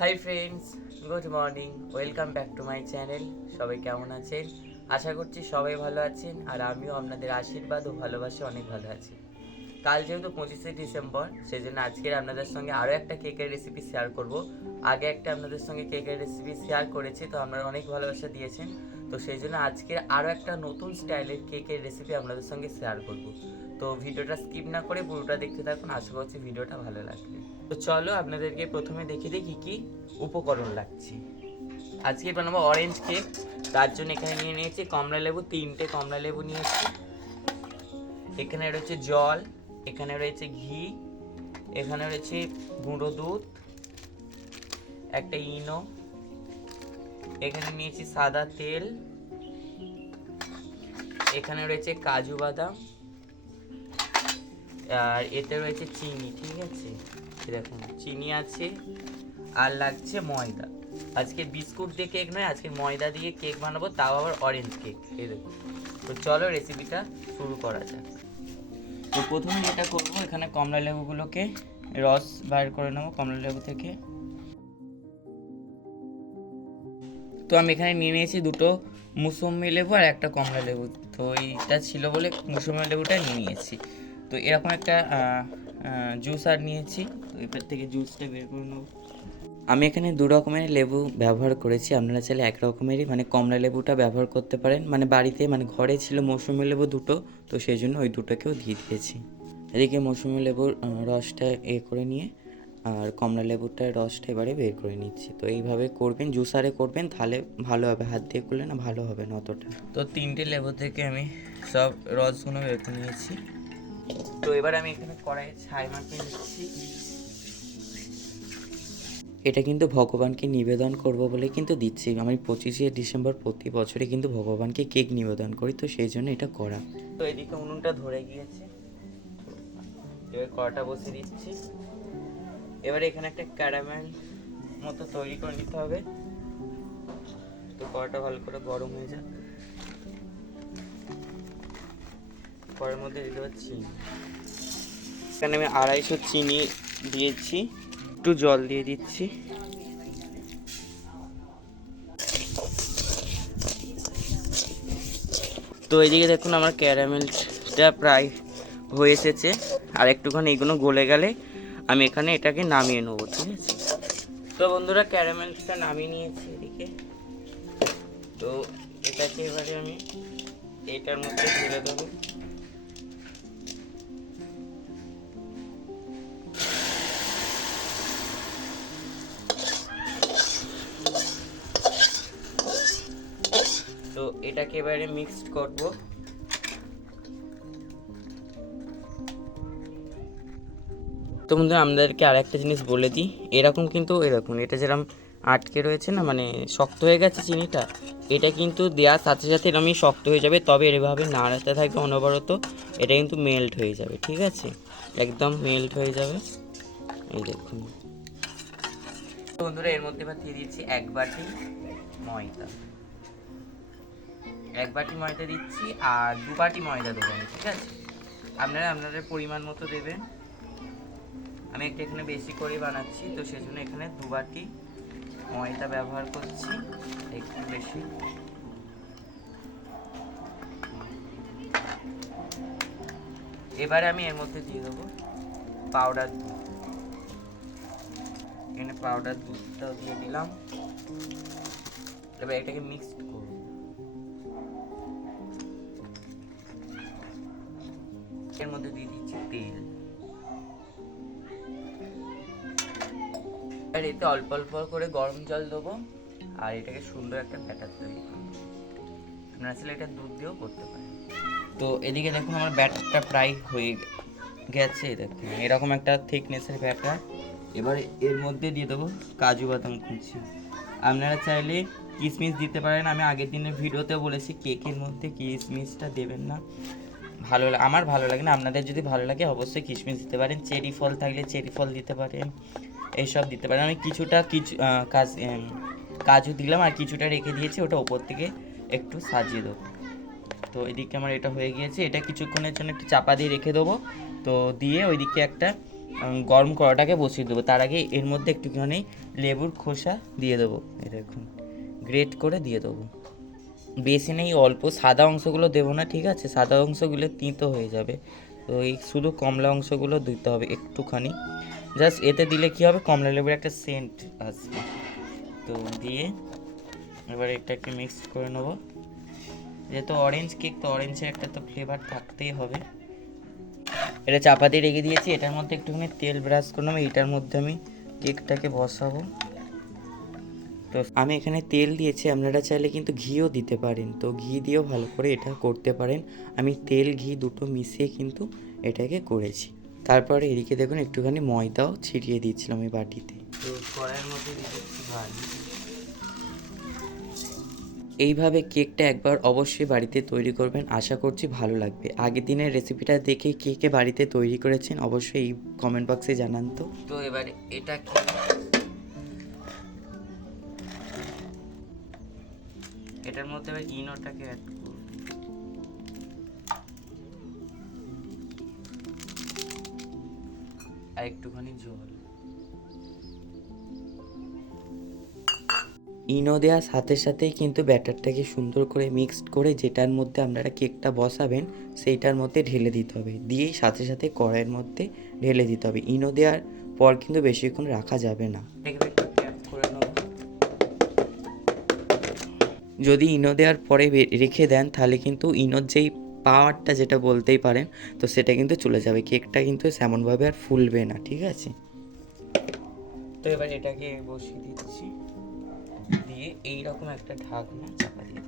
Hi friends good morning welcome back to my channel সবাই কেমন আছেন? আশা করছি সবাই ভালো আছেন, আর আমিও আপনাদের আশীর্বাদ ও ভালোবাসে অনেক ভালো আছি। কাল যেহেতু পঁচিশে ডিসেম্বর সেই জন্য আজকের আপনাদের সঙ্গে আরও একটা কেকের রেসিপি শেয়ার করব। আগে একটা আপনাদের সঙ্গে কেকের রেসিপি শেয়ার করেছি, তো আপনারা অনেক ভালোবাসা দিয়েছেন। তো সেই জন্য আজকের আরও একটা নতুন স্টাইলের কেকের রেসিপি আপনাদের সঙ্গে শেয়ার করব। তো ভিডিওটা স্কিপ না করে পুরোটা দেখতে থাকুন, আশা করছি ভিডিওটা ভালো লাগবে। তো চলো আপনাদেরকে প্রথমে দেখিয়ে দিই কী কী উপকরণ লাগছে। আজকে বানাবো অরেঞ্জ কেক তার জন্য এখানে নিয়ে নিয়েছি কমলা লেবু, তিনটে কমলা লেবু নিয়েছি। এখানে রয়েছে জল, এখানে রয়েছে ঘি, এখানে রয়েছে গুঁড়ো দুধ, একটা ইনো, এখানে নিয়েছি সাদা তেল, এখানে রয়েছে কাজু বাদাম, আর এতে রয়েছে চিনি, ঠিক আছে? দেখুন, চিনি আছে, আর লাগছে ময়দা। আজকে বিস্কুট দিয়ে কেক নয়, আজকে ময়দা দিয়ে কেক বানাবো, তাও আবার অরেঞ্জ কেক এই দেখুন। তো চলো রেসিপিটা শুরু করা যাক। তো প্রথমে যেটা করব, এখানে কমলা লেবুগুলোকে রস বার করে নেব, কমলা লেবু থেকে। তো আমি এখানে নিয়ে নিয়েছি দুটো মুসম্বি লেবু আর একটা কমলা লেবু। তো এইটা ছিল বলে মুসম্বি লেবুটা নিয়ে নিয়েছি। তো এরকম একটা জুস আর নিয়েছি। তো এবার থেকে জুসটা বের করে নেব। আমি এখানে দু রকমের লেবু ব্যবহার করেছি। আপনারা চাইলে এক রকমেরই মানে কমলা লেবুটা ব্যবহার করতে পারেন। মানে বাড়িতে মানে ঘরে ছিল মৌসুমি লেবু দুটো, তো সেই জন্য ওই দুটোকেও দিয়ে দিয়েছি। এদিকে মৌসুমি লেবুর রসটা এ করে নিয়ে, আর কমলা লেবুটার রসটা এবারে বের করে নিচ্ছি। তো এইভাবে করবেন জুসারে করবেন, তাহলে ভালো হবে। হাত দিয়ে করলে না ভালো হবে না অতটা। তো তিনটে লেবু থেকে আমি সব রসগুলো বের করে নিয়েছি। তো এবার আমি এখানে কড়াইয়ে ছাই মাখিয়ে নিচ্ছি। এটা কিন্তু ভগবানকে নিবেদন করব বলে কিন্তু দিচ্ছি। আমি পঁচিশে ডিসেম্বর প্রতি বছরে কিন্তু ভগবানকে কেক নিবেদন করি তো সেই জন্য এটা করা। তো এদিকে উনুনটা ধরে গিয়েছে। এবার কড়াটা বসিয়ে দিচ্ছি। এবার এখানে একটা ক্যারামেল মতো তৈরি করে নিতে হবে। তো কড়াটা ভালো করে গরম হয়ে যাক। কড়ার মধ্যে দিতে চিনি এখানে আমি আড়াইশো চিনি দিয়েছি। একটু জল দিয়ে দিচ্ছি। তো এইদিকে দেখুন আমার ক্যারামেলটা প্রায় হয়ে এসেছে। আর একটুখানি এগুলো গলে গেলে আমি এখানে এটাকে নামিয়ে নেব, ঠিক আছে? তো বন্ধুরা, ক্যারামেলটা নামিয়ে নিয়েছি এদিকে। তো এটাকে এবারে আমি এটার মধ্যে ঢেলে দেবো। এটাকে এবারে মিক্সড করব। তো বন্ধু আমাদেরকে আর একটা জিনিস বলে দিই। এরকম কিন্তু এরকম এটা যেরকম আটকে রয়েছে না মানে শক্ত হয়ে গেছে চিনিটা, এটা কিন্তু দেওয়ার সাথে সাথে এরকমই শক্ত হয়ে যাবে, তবে এভাবে নাড়াতে থাকবে অনবরত, এটা কিন্তু মেল্ট হয়ে যাবে, ঠিক আছে? একদম মেল্ট হয়ে যাবে। এই দেখুন। বন্ধুরা, এর মধ্যে এবার দিয়ে দিচ্ছি এক বাটি ময়দা। এক বাটি ময়দা দিচ্ছি আর দু বাটি ময়দা দেবো আমি, ঠিক আছে? আপনারা আপনাদের পরিমাণ মতো দেবেন। আমি একটা এখানে বেশি করে বানাচ্ছি, তো সেজন্য এখানে দু বাটি ময়দা ব্যবহার করছি, একটু বেশি। এবারে আমি এর মধ্যে দিয়ে দেবো পাউডার দুধ। এখানে পাউডার দুধটাও দিয়ে দিলাম। এবার এটাকে মিক্সড করব। এর মধ্যে দিয়ে দিচ্ছি তেল। আর এতে অল্প অল্প করে গরম জল দেবো, আর এটাকে সুন্দর একটা ব্যাটার তৈরি করব। আপনারা আসলে এটা দুধ দিয়েও করতে পারেন। তো এদিকে দেখুন আমার ব্যাটারটা প্রায় হয়ে গেছে, দেখুন। এরকম একটা থিকনেসের ব্যাটার। এবার এর মধ্যে দিয়ে দেবো কাজু বাদাম কুচি। আপনারা চাইলে কিশমিশ দিতে পারেন। আমি আগের দিনের ভিডিওতে বলেছি, কেকের মধ্যে কিশমিশটা দেবেন না। ভালো লা- আমার ভালো লাগে না, আপনাদের যদি ভালো লাগে অবশ্যই কিশমিশ দিতে পারেন, চেরি ফল থাকলে চেরি ফল দিতে পারেন এইসব দিতে পারেন। আমি কিছুটা কিছু কাজ কাজু দিলাম আর কিছুটা রেখে দিয়েছি, ওটা ওপর থেকে একটু সাজিয়ে দেবো। তো এদিকে আমার এটা হয়ে গিয়েছে, এটা কিছুক্ষণের জন্য একটু চাপা দিয়ে রেখে দেবো। তো দিয়ে ওইদিকে একটা গরম করাটাকে বসিয়ে দেবো। তার আগে এর মধ্যে একটুখানি লেবুর খোসা দিয়ে দেবো দেখুন গ্রেট করে দিয়ে দেবো। বেশি নেই, অল্প। সাদা অংশগুলো দেবো না, ঠিক আছে? সাদা অংশগুলো তিঁতো হয়ে যাবে। তো এই শুধু কমলা অংশগুলো দিতে হবে একটুখানি। জাস্ট এতে দিলে কী হবে? কমলা লেবুর একটা সেন্ট আসবে। তো দিয়ে এবার এটাকে মিক্স করে নেব। যেহেতু অরেঞ্জ কেক তো অরেঞ্জের একটা তো ফ্লেভার থাকতেই হবে। এটা চাপা রেখে দিয়েছি। এটার মধ্যে একটুখানি তেল ব্রাশ করে নেব। এইটার মধ্যে আমি কেকটাকে বসাবো। তো আমি এখানে তেল দিয়েছি আপনারা চাইলে কিন্তু ঘিও দিতে পারেন। তো ঘি দিয়েও ভালো করে এটা করতে পারেন। আমি তেল ঘি দুটো মিশিয়ে কিন্তু এটাকে করেছি। তারপরে এদিকে দেখুন একটুখানি ময়দাও ছিটিয়ে দিয়েছিলাম এই বাটিতে। তো কড়াইয়ের মধ্যে এইভাবে কেকটা একবার অবশ্যই বাড়িতে তৈরি করবেন আশা করছি ভালো লাগবে। আগের দিনের রেসিপিটা দেখে কে কে বাড়িতে তৈরি করেছেন অবশ্যই এই কমেন্ট বক্সে জানান তো। তো এবারে এটাকে এটার মধ্যে এবার ইনোটাকে অ্যাড করব। আর একটুখানি জল। ইনো দেওয়ার সাথে সাথেই কিন্তু ব্যাটারটাকে সুন্দর করে মিক্সড করে যেটার মধ্যে আপনারা কেকটা বসাবেন সেইটার মধ্যে ঢেলে দিতে হবে। দিয়েই সাথে সাথে কড়াইয়ের মধ্যে ঢেলে দিতে হবে। ইনো দেওয়ার পর কিন্তু বেশিক্ষণ রাখা যাবে না। যদি ইনো দেওয়ার পরে রেখে দেন, তাহলে কিন্তু ইনোর যেই পাওয়ারটা যেটা বলতেই পারেন, তো সেটা কিন্তু চলে যাবে। কেকটা কিন্তু সেমনভাবে আর ফুলবে না, ঠিক আছে? তো এবার এটাকে বসিয়ে দিচ্ছি। দিয়ে এইরকম একটা ঢাকনা চাপা দিয়ে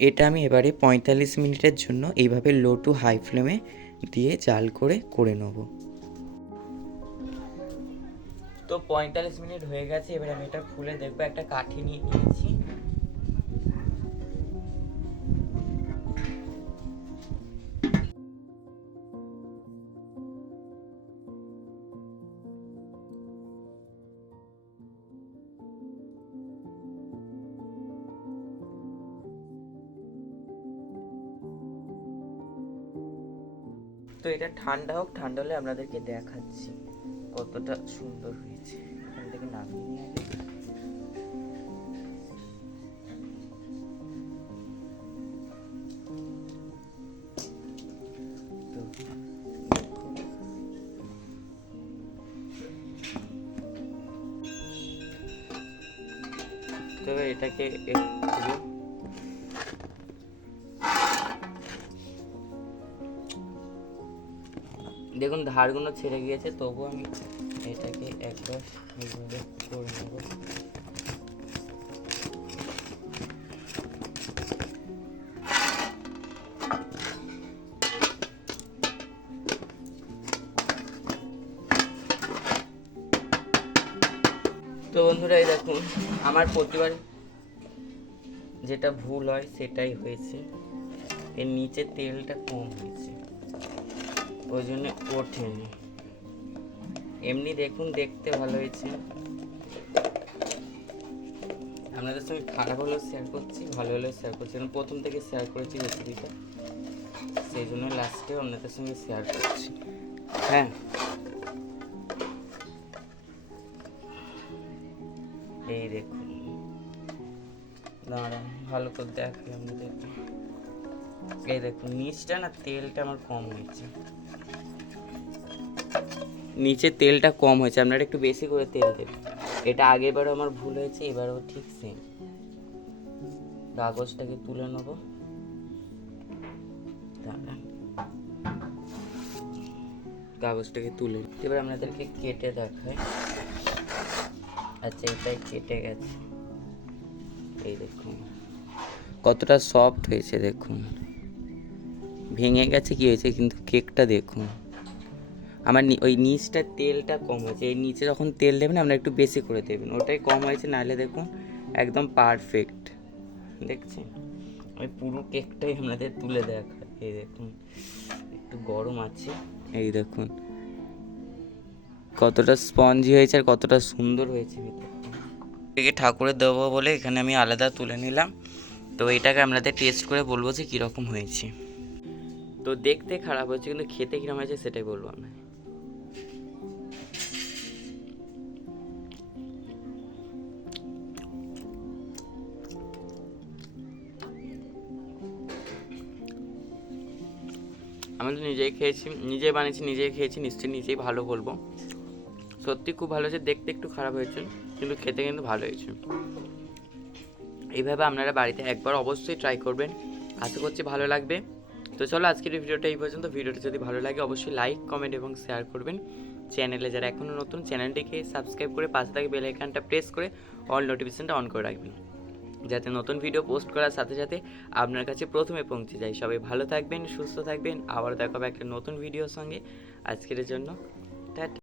এটা আমি এবারে পঁয়তাল্লিশ মিনিটের জন্য এইভাবে লো টু হাই ফ্লেমে দিয়ে জাল করে করে নেব। তো পঁয়তাল্লিশ মিনিট হয়ে গেছে, এবার আমি এটা খুলে দেখব, একটা কাঠি নিয়ে নিয়েছি। তো এটা ঠান্ডা হোক, ঠান্ডা হলে আপনাদেরকে দেখাচ্ছি কতটা সুন্দর নামিয়ে নিয়ে আগে তো দেখুন। তো এবার এটাকে দেখুন ধারগুলো ছেড়ে গিয়েছে তবু আমি এটাকে একবার এইভাবে করে নেব। তো বন্ধুরা, এই দেখুন, আমার প্রতিবার যেটা ভুল হয় সেটাই হয়েছে। এর নিচে তেলটা কম হয়েছে, ওই জন্য ওঠেনি। এমনি দেখুন, দেখতে ভালো হয়েছে। আপনাদের সঙ্গে খারাপ হলেও শেয়ার করছি, ভালো হলেও শেয়ার করছি। কারণ প্রথম থেকে শেয়ার করেছি রেসিপিটা সেই জন্য লাস্টে আপনাদের সঙ্গে শেয়ার করছি। হ্যাঁ। এই দেখুন। দাঁড়ান, ভালো করে দেখাই আপনাদের এই দেখুন, নিচটা না তেলটা আমার কম হয়েছে। নিচে তেলটা কম হয়েছে। আপনারা একটু বেশি করে তেল দেবেন। এটা আগেরবারও আমার ভুল হয়েছে, এবারও ঠিক সেম কাগজটাকে তুলে নেব। কাগজটাকে তুলে এবার আপনাদেরকে কেটে দেখায় আচ্ছা এটাই কেটে গেছে। এই দেখুন। কতটা সফট হয়েছে, দেখুন। ভেঙে গেছে কি হয়েছে, কিন্তু কেকটা দেখুন। আমার ওই নিচটা তেলটা কম হয়েছে। এই নিচে যখন তেল দেবেন, আপনারা একটু বেশি করে দেবেন। ওটাই কম হয়েছে, নাহলে দেখুন একদম পারফেক্ট দেখছেন? ওই পুরো কেকটাই আপনাদের তুলে দেখা এই দেখুন, একটু গরম আছে। এই দেখুন, কতটা স্পঞ্জি হয়েছে আর কতটা সুন্দর হয়েছে এটাকে ঠাকুরের দেবো বলে এখানে আমি আলাদা তুলে নিলাম। তো এটাকে আপনাদের টেস্ট করে বলব যে কীরকম হয়েছে। তো দেখতে খারাপ হয়েছে, কিন্তু খেতে কীরকম হয়েছে সেটাই বলব আপনাকে। আমি তো নিজেই খেয়েছি, নিজেই বানিয়েছি, নিজেই খেয়েছি, নিশ্চয়ই নিজেই ভালো বলব। সত্যি খুব ভালো হয়েছে, দেখতে একটু খারাপ হয়েছে, কিন্তু খেতে কিন্তু ভালো হয়েছে। এইভাবে আপনারা বাড়িতে একবার অবশ্যই ট্রাই করবেন। আশা করছি ভালো লাগবে। তো চলো আজকের এই ভিডিওটা এই পর্যন্ত। ভিডিওটা যদি ভালো লাগে, অবশ্যই লাইক কমেন্ট এবং শেয়ার করবেন। চ্যানেলে যারা এখনও নতুন চ্যানেলটিকে সাবস্ক্রাইব করে পাশে থাকে বেল আইকনটা প্রেস করে অল নোটিফিকেশনটা অন করে রাখবেন। যাতে নতুন ভিডিও পোস্ট করার সাথে সাথে আপনার কাছে প্রথমে পৌঁছে যায়। সবাই ভালো থাকবেন, সুস্থ থাকবেন। আবার দেখা হবে একটা নতুন ভিডিওর সঙ্গে। আজকের জন্য, টাটা।